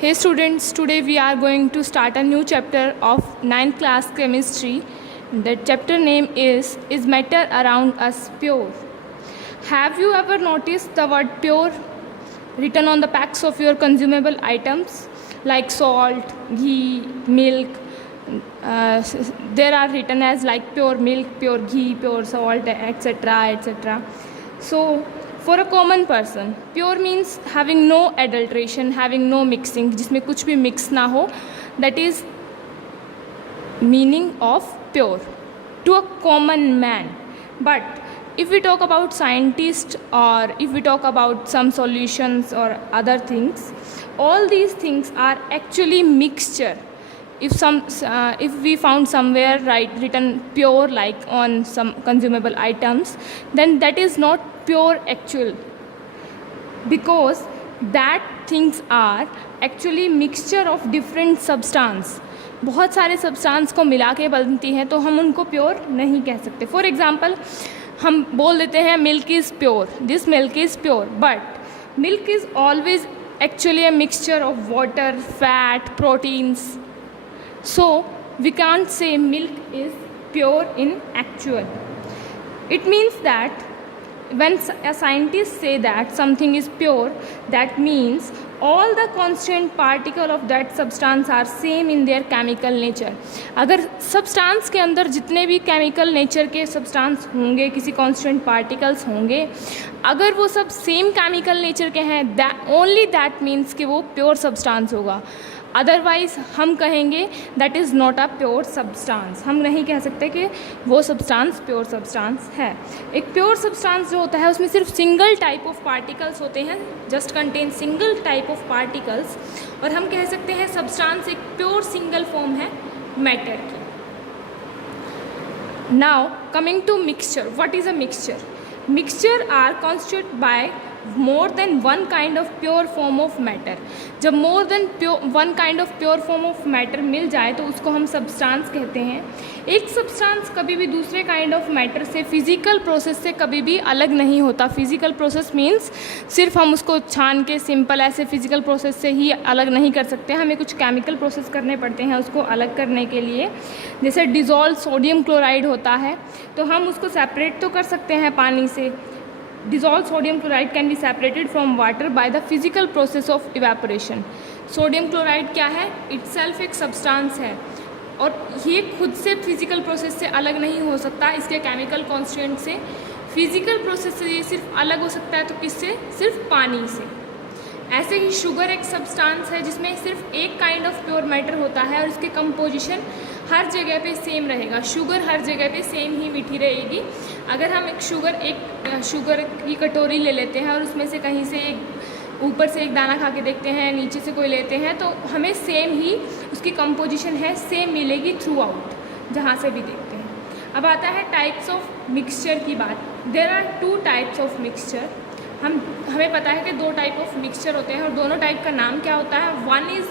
Hey students, today we are going to start a new chapter of 9th class chemistry. The chapter name is matter around us pure. Have you ever noticed the word pure written on the packs of your consumable items like salt, ghee, milk? There are written as like pure milk, pure ghee, pure salt, etc. etc. So for a common person, pure means having no adulteration, having no mixing, जिसमें कुछ भी mix ना हो. That is meaning of pure to a common man. But if we talk about scientists or if we talk about some solutions or other things, all these things are actually mixture. If we found somewhere written pure like on some consumable items, then that is not pure actual, because that things are actually mixture of different substance. बहुत सारे substance को मिला के बनती है, तो हम उनको प्योर नहीं कह सकते. फॉर एग्जाम्पल हम बोल देते हैं milk is pure, this milk is pure, but milk is always actually a mixture of water, fat, proteins. So we can't say milk is pure in actual. It means that when a scientist say that something is pure, that means all the constant particle of that substance are same in their chemical nature. अगर substance के अंदर जितने भी chemical nature के substance होंगे, किसी constant particles होंगे, अगर वो सब same chemical nature के हैं, only that means कि वो pure substance होगा. अदरवाइज़ हम कहेंगे that is not a pure substance. हम नहीं कह सकते कि वो सब्सटेंस प्योर सब्सटेंस है. एक प्योर सब्सटेंस जो होता है उसमें सिर्फ सिंगल टाइप ऑफ पार्टिकल्स होते हैं, just contain single type of particles, और हम कह सकते हैं सब्सटेंस एक प्योर सिंगल फॉर्म है मैटर की. Now coming to mixture. What is a mixture? Mixture are constitute by more than one kind of pure form of matter. जब more than one kind of pure form of matter मिल जाए तो उसको हम substance कहते हैं. एक substance कभी भी दूसरे काइंड ऑफ मैटर से फिजिकल प्रोसेस से कभी भी अलग नहीं होता. फिजिकल प्रोसेस मीन्स सिर्फ हम उसको छान के सिंपल ऐसे फिजिकल प्रोसेस से ही अलग नहीं कर सकते, हमें कुछ केमिकल प्रोसेस करने पड़ते हैं उसको अलग करने के लिए. जैसे डिज़ोल्व सोडियम क्लोराइड होता है तो हम उसको सेपरेट तो कर सकते हैं पानी से. Dissolved sodium chloride can be separated from water by the physical process of evaporation. Sodium chloride क्या है? itself एक सब्सटेंस है और ये खुद से फिजिकल प्रोसेस से अलग नहीं हो सकता, इसके केमिकल कॉन्स्टिट्यूएंट से. फिजिकल प्रोसेस से ये सिर्फ अलग हो सकता है तो किससे? सिर्फ पानी से. ऐसे ही शुगर एक सब्सटेंस है जिसमें सिर्फ एक काइंड ऑफ प्योर मैटर होता है और उसके कंपोजिशन हर जगह पे सेम रहेगा. शुगर हर जगह पे सेम ही मीठी रहेगी. अगर हम एक शुगर की कटोरी ले लेते हैं और उसमें से कहीं से एक ऊपर से एक दाना खा के देखते हैं, नीचे से कोई लेते हैं, तो हमें सेम ही उसकी कंपोजिशन है सेम मिलेगी थ्रू आउट, जहाँ से भी देखते हैं. अब आता है टाइप्स ऑफ मिक्सचर की बात. There are 2 types of mixture. हमें पता है कि 2 टाइप ऑफ मिक्सचर होते हैं और दोनों टाइप का नाम क्या होता है? One is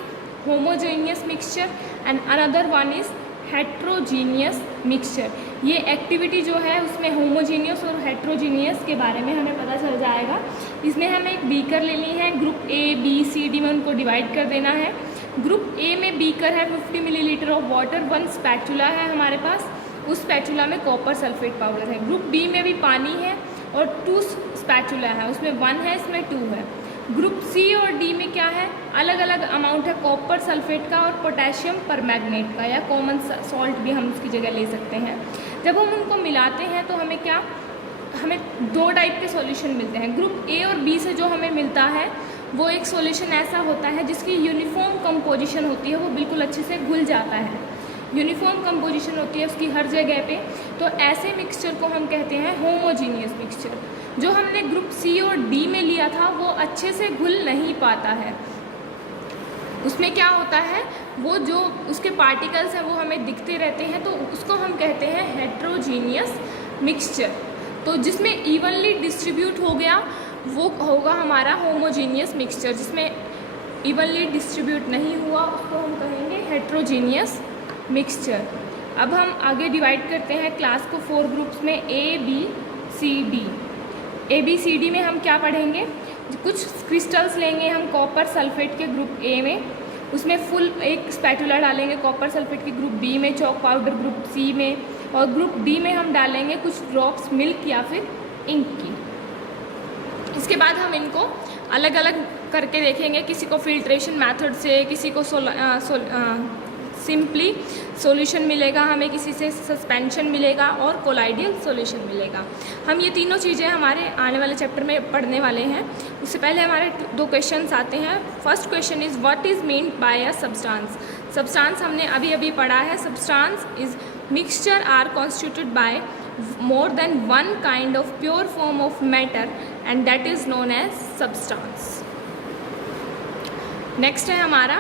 homogeneous mixture and another one is heterogeneous mixture. ये एक्टिविटी जो है उसमें होमोजीनियस और हेट्रोजीनियस के बारे में हमें पता चल जाएगा. इसमें हमें एक बीकर लेनी है, group A B C D में उनको डिवाइड कर देना है. ग्रुप ए में बीकर है 50 मिलीलीटर ऑफ वाटर, 1 स्पैचुला है हमारे पास, उस स्पैचुला में कॉपर सल्फेट पाउडर है. ग्रुप बी में भी पानी है और 2 स्पैचुला है, उसमें 1 है, इसमें 2 है. ग्रुप सी और डी में क्या है? अलग अलग अमाउंट है कॉपर सल्फेट का और पोटेशियम परमैंगनेट का, या कॉमन सॉल्ट भी हम उसकी जगह ले सकते हैं. जब हम उनको मिलाते हैं तो हमें 2 टाइप के सॉल्यूशन मिलते हैं. ग्रुप ए और बी से जो हमें मिलता है वो एक सॉल्यूशन ऐसा होता है जिसकी यूनिफॉर्म कंपोजिशन होती है, वो बिल्कुल अच्छे से घुल जाता है, यूनिफॉर्म कंपोजिशन होती है उसकी हर जगह पे. तो ऐसे मिक्सचर को हम कहते हैं होमोजीनियस मिक्सचर. जो हमने ग्रुप सी और डी में लिया था वो अच्छे से घुल नहीं पाता है. उसमें क्या होता है, वो जो उसके पार्टिकल्स हैं वो हमें दिखते रहते हैं, तो उसको हम कहते हैं हेट्रोजीनियस मिक्सचर. तो जिसमें इवनली डिस्ट्रीब्यूट हो गया वो होगा हमारा होमोजीनियस मिक्सचर. जिसमें इवनली डिस्ट्रीब्यूट नहीं हुआ उसको हम कहेंगे हेट्रोजीनियस मिक्सचर. अब हम आगे डिवाइड करते हैं क्लास को 4 ग्रुप्स में, A B C D. A B C D में हम क्या पढ़ेंगे? कुछ क्रिस्टल्स लेंगे हम कॉपर सल्फेट के ग्रुप ए में, उसमें फुल एक स्पैटुला डालेंगे कॉपर सल्फेट के ग्रुप बी में, चॉक पाउडर ग्रुप सी में, और ग्रुप डी में हम डालेंगे कुछ ड्रॉप्स मिल्क या फिर इंक की। इसके बाद हम इनको अलग अलग करके देखेंगे, किसी को फिल्ट्रेशन मेथड से, किसी को सिंपली सॉल्यूशन मिलेगा हमें, किसी से सस्पेंशन मिलेगा और कोलाइडियल सॉल्यूशन मिलेगा। हम ये तीनों चीज़ें हमारे आने वाले चैप्टर में पढ़ने वाले हैं। उससे पहले हमारे दो क्वेश्चंस आते हैं। First question is what is mean by a substance. Substance हमने अभी अभी पढ़ा है। Substance is mixture are constituted by more than one kind of pure form of matter and that is known as substance. Next है हमारा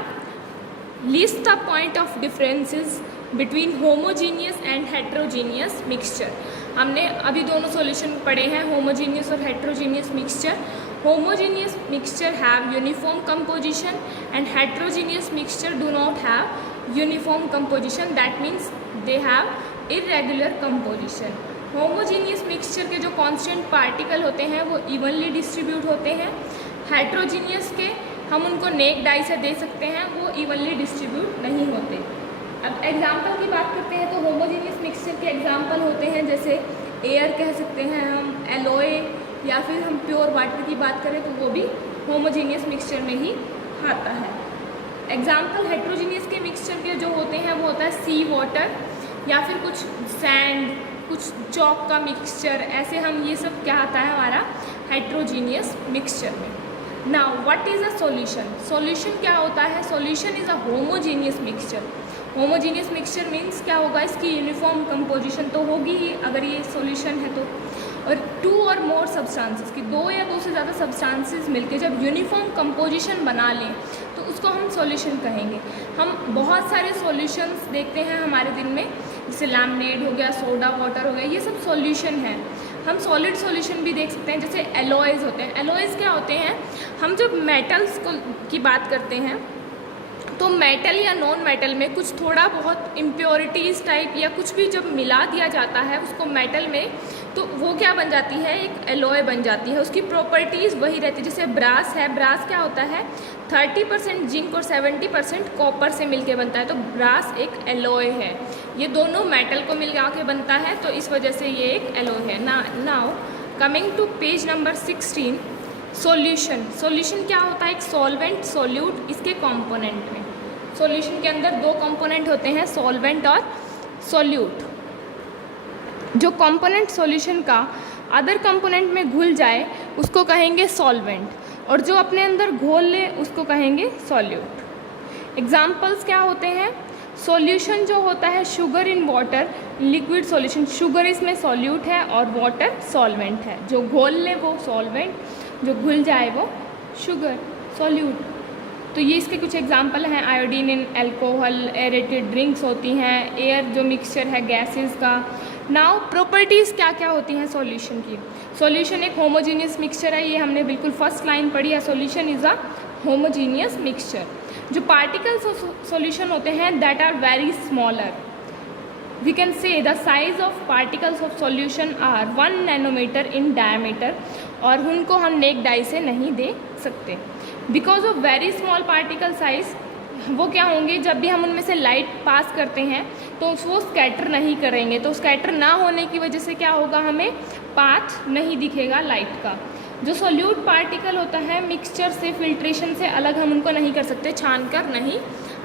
list the point of differences between homogeneous and heterogeneous mixture. हमने अभी दोनों solution पढ़े हैं, homogeneous और heterogeneous mixture. Homogeneous mixture have uniform composition and heterogeneous mixture do not have uniform composition. That means they have irregular composition. Homogeneous mixture के जो constant particle होते हैं वो इवनली डिस्ट्रीब्यूट होते हैं। हेट्रोजीनियस के हम उनको नेक डाई से दे सकते हैं, वो इवनली डिस्ट्रीब्यूट नहीं होते। अब एग्जांपल की बात करते हैं तो होमोजीनियस मिक्सचर के एग्जांपल होते हैं जैसे एयर कह सकते हैं हम, एलोए, या फिर हम प्योर वाटर की बात करें तो वो भी होमोजीनियस मिक्सचर में ही आता है। एग्जाम्पल हेट्रोजीनियस के मिक्सचर के जो होते हैं वो होता है सी वाटर या फिर कुछ सैंड, कुछ चॉक का मिक्सचर, ऐसे हम ये सब क्या आता है हमारा हेट्रोजीनियस मिक्सचर में। Now what is a solution. Solution क्या होता है? Solution is a homogeneous mixture. Homogeneous mixture means क्या होगा, इसकी यूनिफॉर्म कंपोजिशन तो होगी ही अगर ये सॉल्यूशन है तो, और टू और मोर सब्सटेंसेस की दो या दो से ज़्यादा सब्सटेंसेस मिलके जब यूनिफॉर्म कंपोजिशन बना लें तो उसको हम सॉल्यूशन कहेंगे। हम बहुत सारे सॉल्यूशंस देखते हैं हमारे दिन में, जैसे लैमनेड हो गया, सोडा वाटर हो गया, ये सब सॉल्यूशन है। हम सॉलिड सॉल्यूशन भी देख सकते हैं, जैसे एलॉयज़ होते हैं। एलॉयज़ क्या होते हैं? हम जब मेटल्स की बात करते हैं तो मेटल या नॉन मेटल में कुछ थोड़ा बहुत इम्प्योरिटीज़ टाइप या कुछ भी जब मिला दिया जाता है उसको मेटल में, तो वो क्या बन जाती है, एक एलॉय बन जाती है। उसकी प्रॉपर्टीज़ वही रहती है। जैसे ब्रास है, ब्रास क्या होता है, 30% जिंक और 70% कॉपर से मिलके बनता है, तो ब्रास एक एलॉय है। ये दोनों मेटल को मिल के बनता है, तो इस वजह से ये एक एलॉय है। Now coming to page number 16, solution. Solution क्या होता है? एक सॉल्वेंट, सॉल्यूट, इसके कंपोनेंट में। सॉल्यूशन के अंदर दो कंपोनेंट होते हैं, सॉल्वेंट और सॉल्यूट। जो कंपोनेंट सॉल्यूशन का अदर कंपोनेंट में घुल जाए उसको कहेंगे सॉल्वेंट, और जो अपने अंदर घोल ले उसको कहेंगे सॉल्यूट। एग्जाम्पल्स क्या होते हैं? सॉल्यूशन जो होता है sugar in water, liquid solution, sugar इसमें सॉल्यूट है और वाटर सॉल्वेंट है। जो घोल ले वो सॉल्वेंट, जो घुल जाए वो शुगर, सॉल्यूट। तो ये इसके कुछ एग्जाम्पल हैं। Iodine in alcohol, aerated drinks होती हैं, एयर जो मिक्सचर है गैसेस का। नाउ प्रॉपर्टीज़ क्या क्या होती हैं सॉल्यूशन की। सॉल्यूशन एक होमोजीनियस मिक्सचर है, ये हमने बिल्कुल फर्स्ट लाइन पढ़ी है। Solution is a homogeneous mixture. जो पार्टिकल्स ऑफ सॉल्यूशन होते हैं that are very smaller, we can say the size of particles of solution are 1 nanometer in diameter, और उनको हम नेक डाई से नहीं दे सकते। Because of very small particle size, वो क्या होंगे, जब भी हम उनमें से लाइट पास करते हैं तो वो स्कैटर नहीं करेंगे, तो स्कैटर ना होने की वजह से क्या होगा, हमें पाथ नहीं दिखेगा लाइट का। जो सॉल्यूट पार्टिकल होता है मिक्सचर से, फिल्ट्रेशन से अलग हम उनको नहीं कर सकते, छान कर नहीं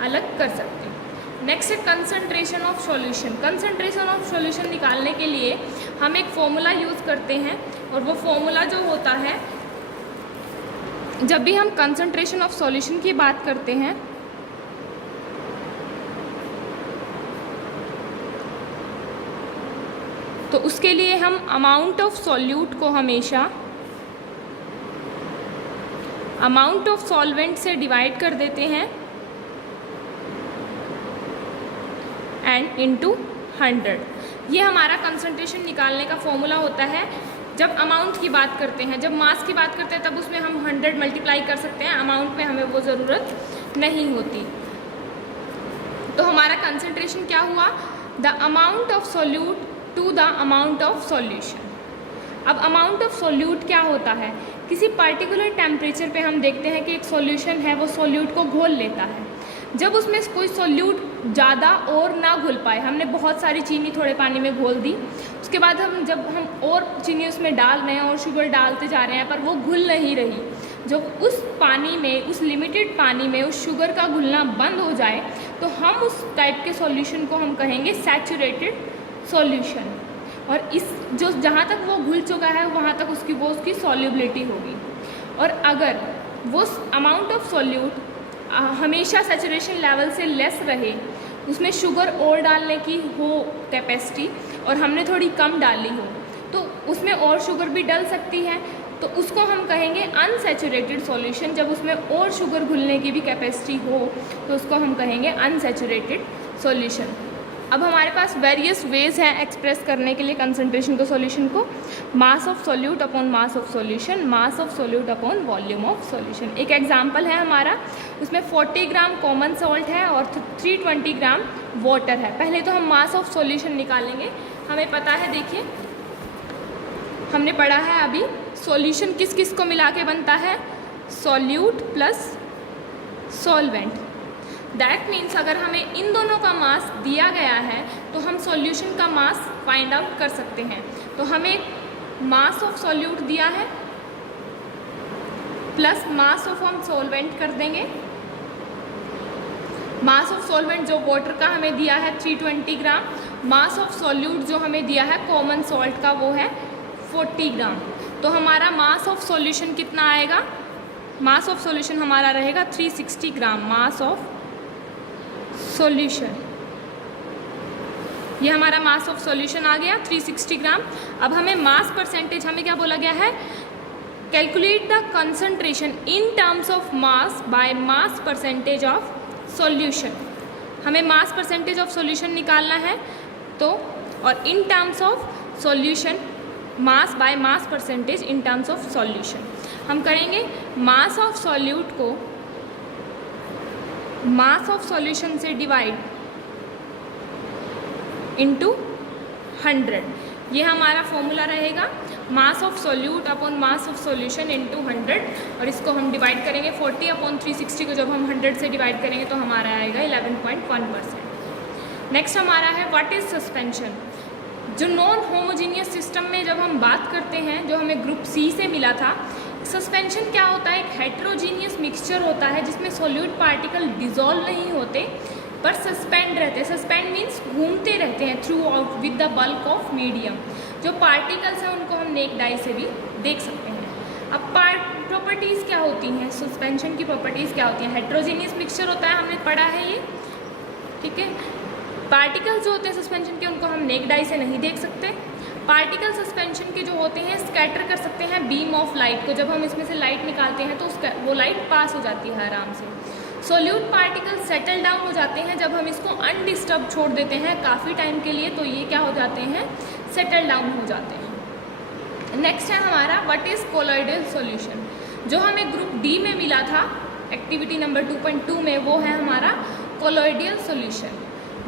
अलग कर सकते। नेक्स्ट है concentration of solution. Concentration of solution निकालने के लिए हम एक फॉर्मूला यूज़ करते हैं, और वो फॉर्मूला जो होता है, जब भी हम कंसंट्रेशन ऑफ सॉल्यूशन की बात करते हैं तो उसके लिए हम अमाउंट ऑफ सॉल्यूट को हमेशा अमाउंट ऑफ सॉल्वेंट से डिवाइड कर देते हैं एंड इनटू 100। ये हमारा कंसंट्रेशन निकालने का फॉर्मूला होता है। जब अमाउंट की बात करते हैं, जब मास की बात करते हैं, तब उसमें हम 100 मल्टीप्लाई कर सकते हैं, अमाउंट में हमें वो ज़रूरत नहीं होती। तो हमारा कंसंट्रेशन क्या हुआ, the amount of solute to the amount of solution. अब अमाउंट ऑफ सॉल्यूट क्या होता है, किसी पर्टिकुलर टेम्परेचर पे हम देखते हैं कि एक सॉल्यूशन है वो सॉल्यूट को घोल लेता है। जब उसमें कोई सॉल्यूट ज़्यादा और ना घुल पाए, हमने बहुत सारी चीनी थोड़े पानी में घोल दी, उसके बाद जब हम और चीनी उसमें डाल रहे हैं और शुगर डालते जा रहे हैं पर वो घुल नहीं रही, जब उस पानी में, उस लिमिटेड पानी में उस शुगर का घुलना बंद हो जाए तो हम उस टाइप के सॉल्यूशन को हम कहेंगे सैचुरेटेड सॉल्यूशन। और इस जो जहाँ तक वो घुल चुका है वहाँ तक उसकी सॉल्युबिलिटी होगी। और अगर वो अमाउंट ऑफ सॉल्यूट हमेशा सैचुरेशन लेवल से लेस रहे, उसमें शुगर और डालने की हो कैपेसिटी और हमने थोड़ी कम डाली हो, तो उसमें और शुगर भी डल सकती है, तो उसको हम कहेंगे अनसैचुरेटेड सॉल्यूशन। जब उसमें और शुगर घुलने की भी कैपेसिटी हो तो उसको हम कहेंगे अनसैचुरेटेड सॉल्यूशन। अब हमारे पास वेरियस वेज हैं एक्सप्रेस करने के लिए कंसंट्रेशन को, सॉल्यूशन को। मास of solute upon mass of solution, mass of solute upon volume of solution. एक एग्जांपल है हमारा, उसमें 40 ग्राम कॉमन सॉल्ट है और 320 ग्राम वाटर है। पहले तो हम मास ऑफ सॉल्यूशन निकालेंगे। हमें पता है, देखिए हमने पढ़ा है अभी, सॉल्यूशन किस किस को मिला के बनता है, solute plus solvent. That means अगर हमें इन दोनों का मास दिया गया है तो हम सॉल्यूशन का मास फाइंड आउट कर सकते हैं। तो हमें मास ऑफ सॉल्यूट दिया है प्लस मास ऑफ हम सॉल्वेंट कर देंगे। मास ऑफ सॉल्वेंट जो वाटर का हमें दिया है 320 ग्राम, मास ऑफ सॉल्यूट जो हमें दिया है कॉमन सॉल्ट का वो है 40 ग्राम। तो हमारा मास ऑफ सॉल्यूशन कितना आएगा, मास ऑफ सॉल्यूशन हमारा रहेगा 360 ग्राम मास ऑफ सॉल्यूशन। ये हमारा मास ऑफ सॉल्यूशन आ गया 360 ग्राम। अब हमें मास परसेंटेज, हमें क्या बोला गया है, calculate the concentration in terms of mass by mass percentage of solution. हमें मास परसेंटेज ऑफ सॉल्यूशन निकालना है तो, और in terms of solution mass by mass percentage in terms of solution. हम करेंगे मास ऑफ सॉल्यूट को मास ऑफ सॉल्यूशन से divide into 100। ये हमारा फॉर्मूला रहेगा, मास of solute upon mass of solution into 100। और इसको हम डिवाइड करेंगे 40 अपॉन 360 को जब हम 100 से डिवाइड करेंगे तो हमारा आएगा 11.1%। नेक्स्ट हमारा है व्हाट इज सस्पेंशन। जो नॉन होमोजीनियस सिस्टम में जब हम बात करते हैं, जो हमें ग्रुप सी से मिला था, सस्पेंशन क्या होता है, एक हेट्रोजीनियस मिक्सचर होता है जिसमें सॉल्यूट पार्टिकल डिजॉल्व नहीं होते पर सस्पेंड रहते हैं। सस्पेंड मीन्स घूमते रहते हैं through out with the bulk of medium. जो पार्टिकल्स हैं उनको हम नेक डाई से भी देख सकते हैं। अब प्रॉपर्टीज़ क्या होती हैं, सस्पेंशन की प्रॉपर्टीज़ क्या होती हैं। हेट्रोजीनियस मिक्सचर होता है, हमने पढ़ा है ये, ठीक है। पार्टिकल्स जो होते हैं सस्पेंशन के उनको हम नेक डाई से नहीं देख सकते। पार्टिकल सस्पेंशन के जो होते हैं स्कैटर कर सकते हैं बीम ऑफ लाइट को। जब हम इसमें से लाइट निकालते हैं तो वो लाइट पास हो जाती है आराम से। सोल्यूट पार्टिकल सेटल डाउन हो जाते हैं जब हम इसको अनडिस्टर्ब छोड़ देते हैं काफ़ी टाइम के लिए, तो ये क्या हो जाते हैं, सेटल डाउन हो जाते हैं। नेक्स्ट है हमारा व्हाट इज़ कोलॉइडल सॉल्यूशन। जो हमें ग्रुप डी में मिला था एक्टिविटी नंबर 2.2 में, वो है हमारा कोलॉइडल सॉल्यूशन।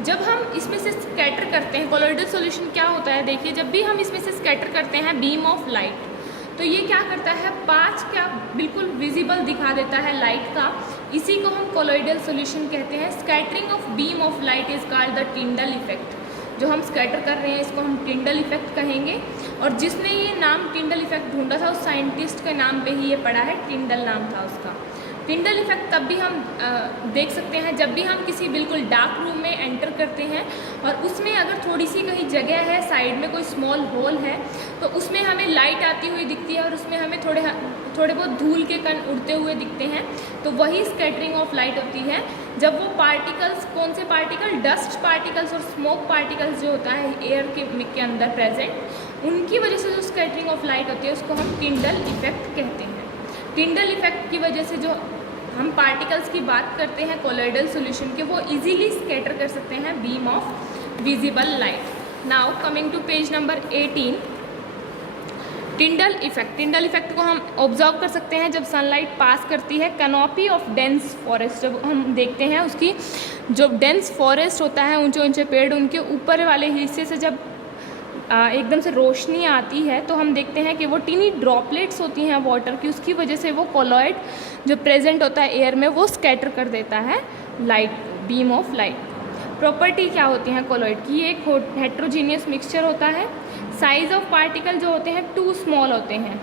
जब हम इसमें से स्कैटर करते हैं, कोलॉइडल सॉल्यूशन क्या होता है, देखिए जब भी हम इसमें से स्कैटर करते हैं बीम ऑफ लाइट, तो ये क्या करता है, पाथ क्या बिल्कुल विजिबल दिखा देता है लाइट का। इसी को हम कोलॉइडल सॉल्यूशन कहते हैं। Scattering of beam of light is called the Tyndall effect. जो हम स्कैटर कर रहे हैं इसको हम टिंडल इफेक्ट कहेंगे। और जिसने ये नाम टिंडल इफेक्ट ढूंढा था उस साइंटिस्ट के नाम पे ही ये पड़ा है, टिंडल नाम था उसका। टिंडल इफेक्ट तब भी हम देख सकते हैं जब भी हम किसी बिल्कुल डार्क रूम में एंटर करते हैं और उसमें अगर थोड़ी सी कहीं जगह है, साइड में कोई स्मॉल होल है, तो उसमें हमें लाइट आती हुई दिखती है और उसमें हमें थोड़े बहुत धूल के कण उड़ते हुए दिखते हैं। तो वही स्कैटरिंग ऑफ लाइट होती है। जब वो पार्टिकल्स, कौन से पार्टिकल, डस्ट पार्टिकल्स और स्मोक पार्टिकल्स जो होता है एयर के अंदर प्रेजेंट, उनकी वजह से जो स्कैटरिंग ऑफ लाइट होती है उसको हम टिंडल इफेक्ट कहते हैं। टिंडल इफेक्ट की वजह से जो हम पार्टिकल्स की बात करते हैं कोलॉइडल सॉल्यूशन के, वो इजीली स्कैटर कर सकते हैं beam of visible light. Now coming to page number 18, Tyndall effect. Tyndall effect को हम ऑब्जर्व कर सकते हैं जब सनलाइट पास करती है कैनोपी ऑफ डेंस फॉरेस्ट। जब हम देखते हैं उसकी जो डेंस फॉरेस्ट होता है, ऊंचे ऊंचे पेड़, उनके ऊपर वाले हिस्से से जब एकदम से रोशनी आती है तो हम देखते हैं कि वो टीनी ड्रॉपलेट्स होती हैं वाटर की, उसकी वजह से वो कोलॉइड जो प्रेजेंट होता है एयर में वो स्कैटर कर देता है light, beam of light. Property क्या होती हैं कोलॉइड की? ये एक हेट्रोजीनियस मिक्सचर होता है। साइज़ ऑफ पार्टिकल जो होते हैं टू स्मॉल होते हैं।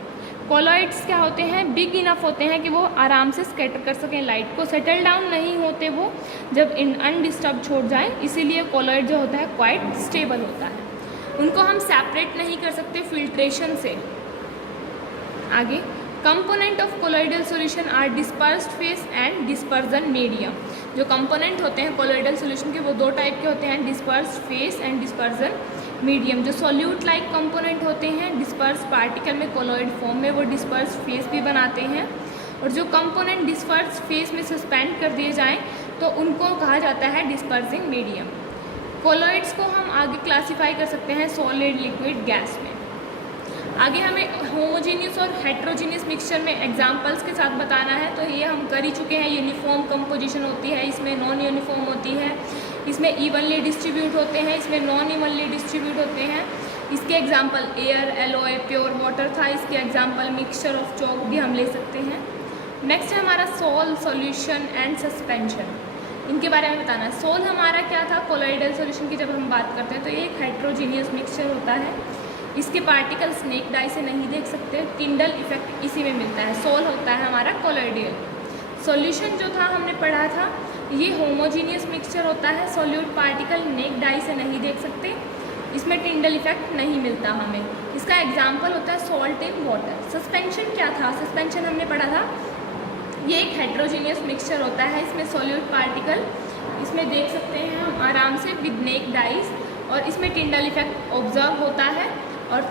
कोलॉइड्स क्या होते हैं? बिग इनफ होते हैं कि वो आराम से स्कैटर कर सकें लाइट को, सेटल डाउन नहीं होते वो जब अनडिस्टर्ब छोड़ जाए, इसीलिए कोलॉइड जो होता है क्वाइट स्टेबल होता है। उनको हम सेपरेट नहीं कर सकते फिल्ट्रेशन से। आगे, component of colloidal solution are dispersed phase and dispersion medium. जो कंपोनेंट होते हैं कोलॉइडल सॉल्यूशन के वो दो टाइप के होते हैं, dispersed phase and dispersion medium. जो सॉल्यूट लाइक कंपोनेंट होते हैं डिस्पर्स पार्टिकल में कोलॉइड फॉर्म में वो डिस्पर्स फेस भी बनाते हैं, और जो कंपोनेंट डिस्पर्स फेस में सस्पेंड कर दिए जाएं तो उनको कहा जाता है डिस्पर्सिंग मीडियम। कोलॉइड्स को हम आगे क्लासीफाई कर सकते हैं सॉलिड, लिक्विड, गैस में। आगे हमें होमोजीनियस और हेट्रोजीनियस मिक्सचर में एग्जांपल्स के साथ बताना है, तो ये हम कर ही चुके हैं। यूनिफॉर्म कंपोजिशन होती है, इसमें नॉन यूनिफॉर्म होती है, इसमें इवनली डिस्ट्रीब्यूट होते हैं, इसमें नॉन इवनली डिस्ट्रीब्यूट होते हैं। इसके example air, alloy, pure water था। इसके एग्जांपल मिक्सचर ऑफ चॉक भी हम ले सकते हैं। नेक्स्ट है हमारा सोल, सॉल्यूशन एंड सस्पेंशन। इनके बारे में बताना है। सोल हमारा क्या था? कोलॉइडल सॉल्यूशन की जब हम बात करते हैं तो ये एक हेट्रोजीनियस मिक्सचर होता है। इसके पार्टिकल स्नेक डाई से नहीं देख सकते, टिंडल इफेक्ट इसी में मिलता है। सोल होता है हमारा कोलॉइडियल। सॉल्यूशन जो था हमने पढ़ा था, ये होमोजीनियस मिक्सचर होता है। सॉल्यूट पार्टिकल नेक डाई से नहीं देख सकते, इसमें टिंडल इफेक्ट नहीं मिलता हमें। इसका एग्जाम्पल होता है सॉल्ट इन वाटर। सस्पेंशन क्या था? सस्पेंशन हमने पढ़ा था, ये एक हेट्रोजीनियस मिक्सचर होता है। इसमें सॉल्यूट पार्टिकल इसमें देख सकते हैं हम आराम से विद नेक डाइज, और इसमें टिंडल इफेक्ट ऑब्जर्व होता है। और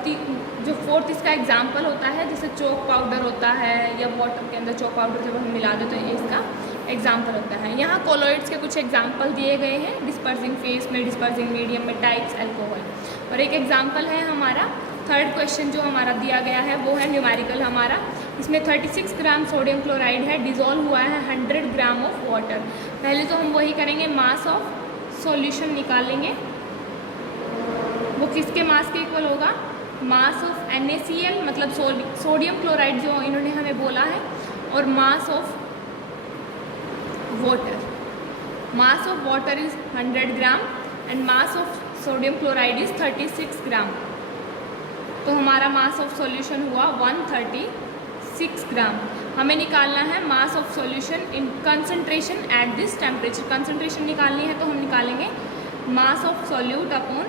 जो फोर्थ इसका एग्जाम्पल होता है, जैसे चॉक पाउडर होता है या वाटर के अंदर चॉक पाउडर जब हम मिला दें तो ये इसका एग्जाम्पल होता है। यहाँ कोलॉइड्स के कुछ एग्जाम्पल दिए गए हैं, डिस्पर्सिंग फेस में, डिस्पर्सिंग मीडियम में, टाइप्स, अल्कोहल। और एक एग्जाम्पल है हमारा थर्ड क्वेश्चन जो हमारा दिया गया है वो है न्यूमेरिकल हमारा। इसमें 36 ग्राम सोडियम क्लोराइड है, डिज़ोल्व हुआ है 100 ग्राम ऑफ वाटर। पहले तो हम वही करेंगे, मास ऑफ सॉल्यूशन निकालेंगे। वो किसके मास के इक्वल होगा? मास ऑफ NaCl, मतलब सोडियम क्लोराइड जो इन्होंने हमें बोला है, और mass of water. Mass of water is 100 gram and mass of sodium chloride is 36 ग्राम। तो हमारा मास ऑफ सॉल्यूशन हुआ 136 ग्राम। हमें निकालना है mass of solution in concentration at this temperature. Concentration निकालनी है तो हम निकालेंगे mass of solute upon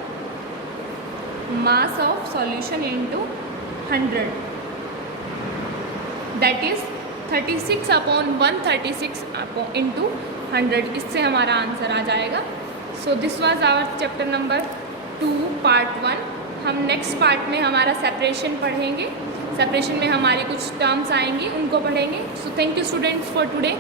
mass of solution into 100, that is 36 upon 136 into 100। इससे हमारा आंसर आ जाएगा। So this was our chapter number 2 part 1। हम नेक्स्ट पार्ट में हमारा सेपरेशन पढ़ेंगे। सेपरेशन में हमारी कुछ टर्म्स आएंगी, उनको पढ़ेंगे। So thank you students for today.